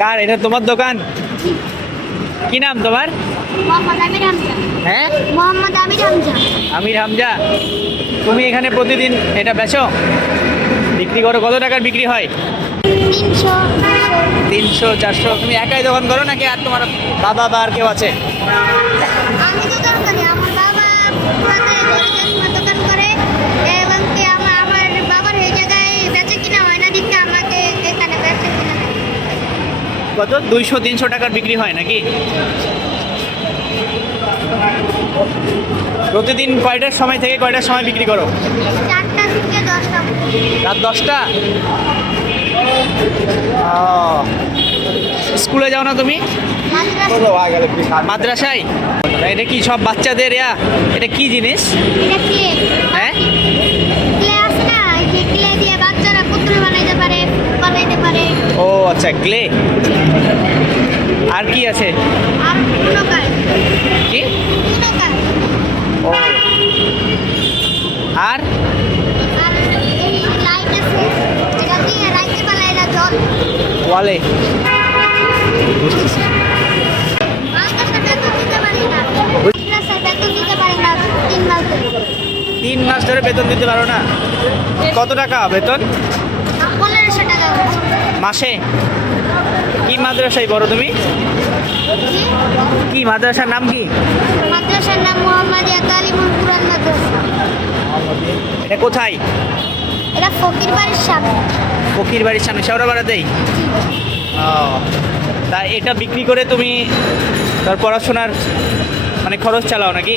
কার এটা? তোমার দোকান? কি নাম তোমার? মোহাম্মদ আমির হামজা। হ্যাঁ, মোহাম্মদ আমির হামজা। আমির হামজা। তুমি এখানে প্রতিদিন এটা বেচো, বিক্রি করো? কত টাকার বিক্রি হয়? 300। 300 400? তুমি একাই দোকান করো নাকি আর তোমার বাবা বা আর কেউ আছে? আমি দোকান করি, আমার বাবা ফুটপাতে চশমা দোকান করে এবং কি আমার বাবার এই জায়গায় বেচে কিনা হয় না, দিকে আমাকে এখানে বেচে কিনা দেয়। কত? 200 300 টাকার বিক্রি হয় নাকি? প্রতিদিন কয়টার সময় থেকে কয়টার সময় বিক্রি করো? 4টা থেকে 10টা। রাত 10টা? স্কুলে যাও না তুমি? মাদ্রাসা। মাদ্রাসায়? এটা কি সব বাচ্চাদের এটা কি জিনিস? এটা কি? হ্যাঁ, ক্লে আছে না, এই ক্লে দিয়ে বাচ্চারা পুতুল বানাইতে পারে। ও আচ্ছা, ক্লে। আর কি আছে? আর পুনকার। কি? পুনকার। ও, আর আর এই লাইট আছে, এটা দিয়ে রাইতে বেলা এরা জল। ওয়ালে? মাদ্রাসার বেতন দিতে পারি না। মাদ্রাসার বেতন দিতে পারি না 3 মাস ধরে। 3 মাস ধরে বেতন দিতে পারো না? কত টাকা বেতন? 1500 টাকা। মাসে? কি মাদ্রাসায় পড়ো তুমি? জি? কি মাদ্রাসার নাম কি? মাদ্রাসার নাম মোহাম্মদিয়া তালিমুল কুরআন মাদ্রাসা। এটা কোথায়? এটা ফকির বাড়ির সামনে। ফকির বাড়ির সামনে, শেওড়াপাড়াতেই? ও, তা এটা বিক্রি করে তুমি তোর পড়াশোনার মানে খরচ চালাও নাকি?